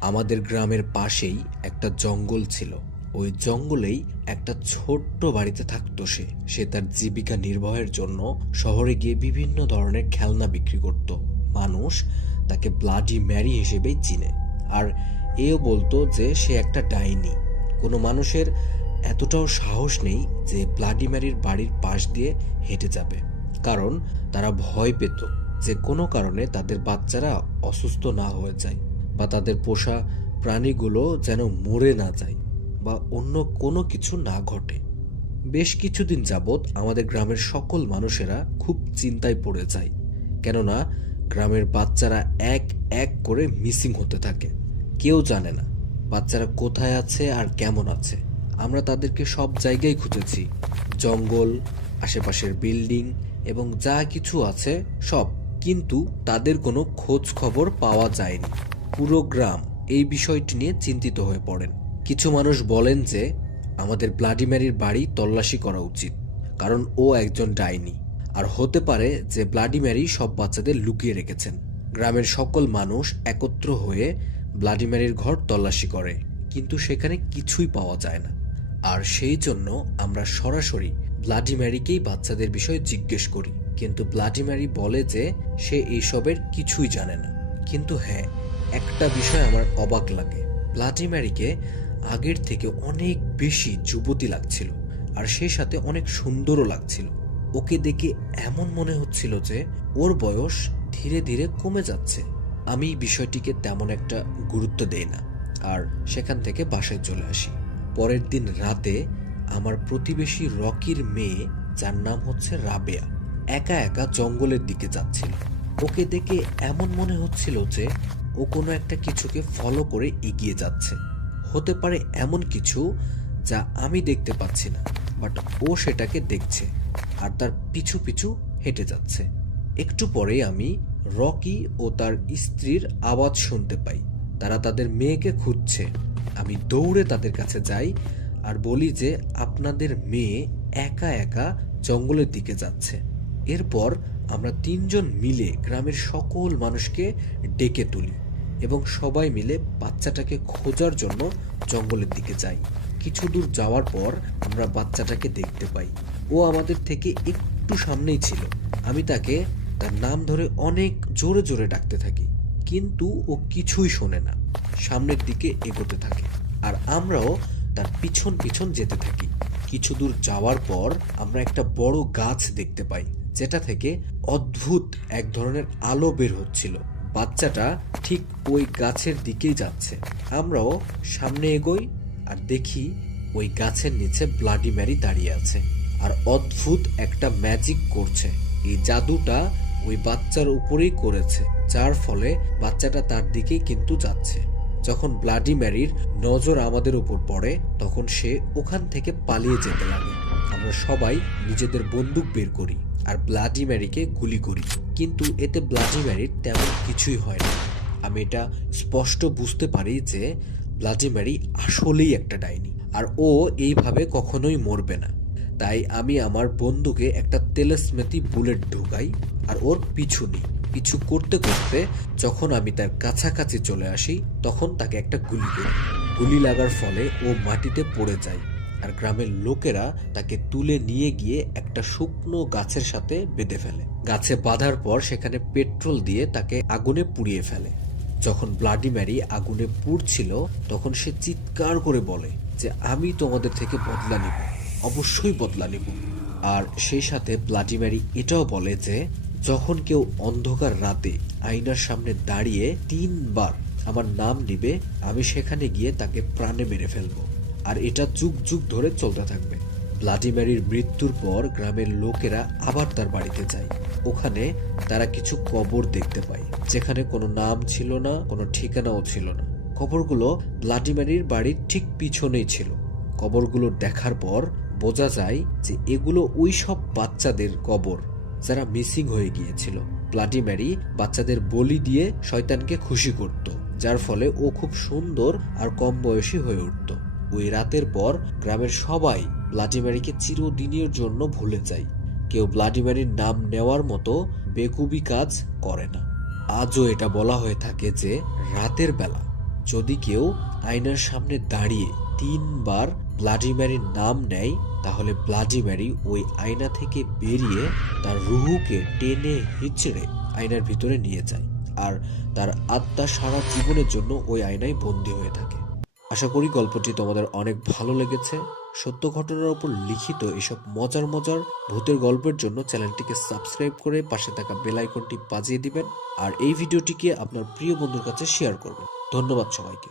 আমাদের গ্রামের পাশেই একটা জঙ্গল ছিল। ওই জঙ্গলেই একটা ছোট্ট বাড়িতে থাকতো সে। সে তার জীবিকা নির্বাহের জন্য শহরে গিয়ে বিভিন্ন ধরনের খেলনা বিক্রি করত। মানুষ তাকে ব্লাডি ম্যারি হিসেবেই চিনে। আর এও বলতো যে সে একটা ডাইনি। কোনো মানুষের এতটাও সাহস নেই যে ব্লাডি ম্যারির বাড়ির পাশ দিয়ে হেঁটে যাবে। কারণ তারা ভয় পেত যে কোনো কারণে তাদের বাচ্চারা অসুস্থ না হয়ে যায়। বা তাদের পোষা প্রাণীগুলো যেন মরে না যায় বা অন্য কোনো কিছু না ঘটে। বেশ কিছুদিন যাবৎ আমাদের গ্রামের সকল মানুষেরা খুব চিন্তায় পড়ে যায়, কেননা গ্রামের বাচ্চারা এক এক করে মিসিং হতে থাকে। কেউ জানে না বাচ্চারা কোথায় আছে আর কেমন আছে। আমরা তাদেরকে সব জায়গায় খুঁজেছি, জঙ্গল, আশেপাশের বিল্ডিং এবং যা কিছু আছে সব, কিন্তু তাদের কোনো খোঁজ খবর পাওয়া যায়নি। পুরো গ্রাম এই বিষয়টি নিয়ে চিন্তিত হয়ে পড়েন। কিছু মানুষ বলেন যে, আমাদের ব্লাডিম্যারির বাড়ি তল্লাশি করা উচিত, কারণ ও একজন ডাইনি। আর হতে পারে যে ব্লাডিম্যারি সব বাচ্চাদের লুকিয়ে রেখেছেন। গ্রামের সকল মানুষ একত্র হয়ে ব্লাডিম্যারির ঘর তল্লাশি করে, কিন্তু সেখানে কিছুই পাওয়া যায় না। আর সেই জন্য আমরা সরাসরি ব্লাডিম্যারিকেই বাচ্চাদের বিষয়ে জিজ্ঞেস করি, কিন্তু ব্লাডিম্যারি বলে যে, সে এইসবের কিছুই জানে না। কিন্তু হ্যাঁ একটা বিষয় আমার অবাক লাগে। ব্লাডিম্যারিকে আগের থেকে অনেক বেশি যুবতী লাগছিল আর সেই সাথে অনেক সুন্দরও লাগছিল। ওকে দেখে এমন মনে হচ্ছিল যে ওর বয়স ধীরে ধীরে কমে যাচ্ছে। আমি বিষয়টিকে তেমন একটা গুরুত্ব দেই না আর সেখান থেকে বাসায় চলে আসি। পরের দিন রাতে আমার প্রতিবেশী রকির মেয়ে, যার নাম হচ্ছে রাবেয়া, একা একা জঙ্গলের দিকে যাচ্ছিল। ওকে দেখে এমন মনে হচ্ছিল যে ও কোনো একটা কিছুকে ফলো করে এগিয়ে যাচ্ছে। হতে পারে এমন কিছু যা আমি দেখতে পাচ্ছি না বাট ও সেটাকে দেখছে আর তার পিছু পিছু হেঁটে যাচ্ছে। একটু পরে আমি রকি ও তার স্ত্রীর আওয়াজ শুনতে পাই। তারা তাদের মেয়েকে খুঁজছে। আমি দৌড়ে তাদের কাছে যাই আর বলি যে, আপনাদের মেয়ে একা একা জঙ্গলের দিকে যাচ্ছে। এরপর আমরা তিনজন মিলে গ্রামের সকল মানুষকে ডেকে তুলি এবং সবাই মিলে বাচ্চাটাকে খোঁজার জন্য জঙ্গলের দিকে যাই। কিছু দূর যাওয়ার পর আমরা বাচ্চাটাকে দেখতে পাই। ও আমাদের থেকে একটু সামনেই ছিল। আমি তাকে তার নাম ধরে অনেক জোরে জোরে ডাকতে থাকি, কিন্তু ও কিছুই শোনে না। সামনের দিকে এগোতে থাকে আর আমরাও তার পিছন পিছন যেতে থাকি। কিছু দূর যাওয়ার পর আমরা একটা বড় গাছ দেখতে পাই, যেটা থেকে অদ্ভুত এক ধরনের আলো বের হচ্ছিল। বাচ্চাটা ঠিক ওই গাছের দিকেই যাচ্ছে। আমরাও সামনে এগোই আর দেখি ওই গাছের নিচে ব্লাডি ম্যারি দাঁড়িয়ে আছে আর অদ্ভুত একটা ম্যাজিক করছে। এই জাদুটা ওই বাচ্চার উপরেই করেছে, যার ফলে বাচ্চাটা তার দিকেই কিন্তু যাচ্ছে। যখন ব্লাডি ম্যারির নজর আমাদের উপর পড়ে, তখন সে ওখান থেকে পালিয়ে যেতে লাগে। আমরা সবাই নিজেদের বন্দুক বের করি আর ব্লাডি ম্যারিকে গুলি করি। কিন্তু এতে ব্লাডি ম্যারির তেমন কিছুই হয় না। আমি এটা স্পষ্ট বুঝতে পারি যে ব্লাডি ম্যারি আসলেই একটা ডাইনি, আর ও এইভাবে কখনোই মরবে না। তাই আমি আমার বন্ধুকে একটা তেলস্মেতি বুলেট ঢুকাই, আর ওর পিছু নিই। পিছু করতে করতে যখন আমি তার কাছাকাছি চলে আসি, তখন তাকে একটা গুলি করি। গুলি লাগার ফলে ও মাটিতে পড়ে যায়। আর গ্রামের লোকেরা তাকে তুলে নিয়ে গিয়ে একটা শুকনো গাছের সাথে বেঁধে ফেলে। গাছে বাঁধার পর সেখানে পেট্রোল দিয়ে তাকে আগুনে পুড়িয়ে ফেলে। যখন ব্লাডি ম্যারি আগুনে পুড়ছিল, তখন সে চিৎকার করে বলে যে, আমি তোমাদের থেকে বদলা নিব, অবশ্যই বদলা নিব। আর সেই সাথে ব্লাডি ম্যারি এটাও বলে যে, যখন কেউ অন্ধকার রাতে আয়নার সামনে দাঁড়িয়ে তিনবার আমার নাম নিবে, আমি সেখানে গিয়ে তাকে প্রাণে মেরে ফেলব। আর এটা যুগ যুগ ধরে চলতে থাকবে। ভ্লাদিমিরের মৃত্যুর পর গ্রামের লোকেরা আবার তার বাড়িতে যায়। ওখানে তারা কিছু কবর দেখতে পায়, যেখানে কোনো নাম ছিল না, কোনো ঠিকানাও ছিল না। কবরগুলো ভ্লাদিমিরের বাড়ির ঠিক পিছনেই ছিল। কবরগুলো দেখার পর বোঝা যায় যে এগুলো ওই সব বাচ্চাদের কবর, যারা মিসিং হয়ে গিয়েছিল। ব্লাডি ম্যারি বাচ্চাদের বলি দিয়ে শয়তানকে খুশি করত, যার ফলে ও খুব সুন্দর আর কম বয়সী হয়ে উঠত। ওই রাতের পর গ্রামের সবাই ব্লাডিম্যারিকে চিরদিনের জন্য ভুলে যায়। কেউ ব্লাডিম্যারির নাম নেওয়ার মতো বেকুবি কাজ করে না। আজও এটা বলা হয়ে থাকে যে রাতের বেলা যদি কেউ আয়নার সামনে দাঁড়িয়ে তিনবার ব্লাডি ম্যারির নাম নেয়, তাহলে ব্লাডি ম্যারি ওই আয়না থেকে বেরিয়ে তার রুহুকে টেনে হিচড়ে আয়নার ভিতরে নিয়ে যায়। আর তার আত্মা সারা জীবনের জন্য ওই আয়নায় বন্দী হয়ে থাকে। আশা করি গল্পটি তোমাদের অনেক ভালো লেগেছে। সত্য ঘটনার উপর লিখিত এসব মজার মজার ভূতের গল্পের জন্য চ্যানেলটিকে সাবস্ক্রাইব করে পাশে থাকা বেলাইকনটি বাজিয়ে দিবেন। আর এই ভিডিওটিকে আপনার প্রিয় বন্ধুর কাছে শেয়ার করবেন। ধন্যবাদ সবাইকে।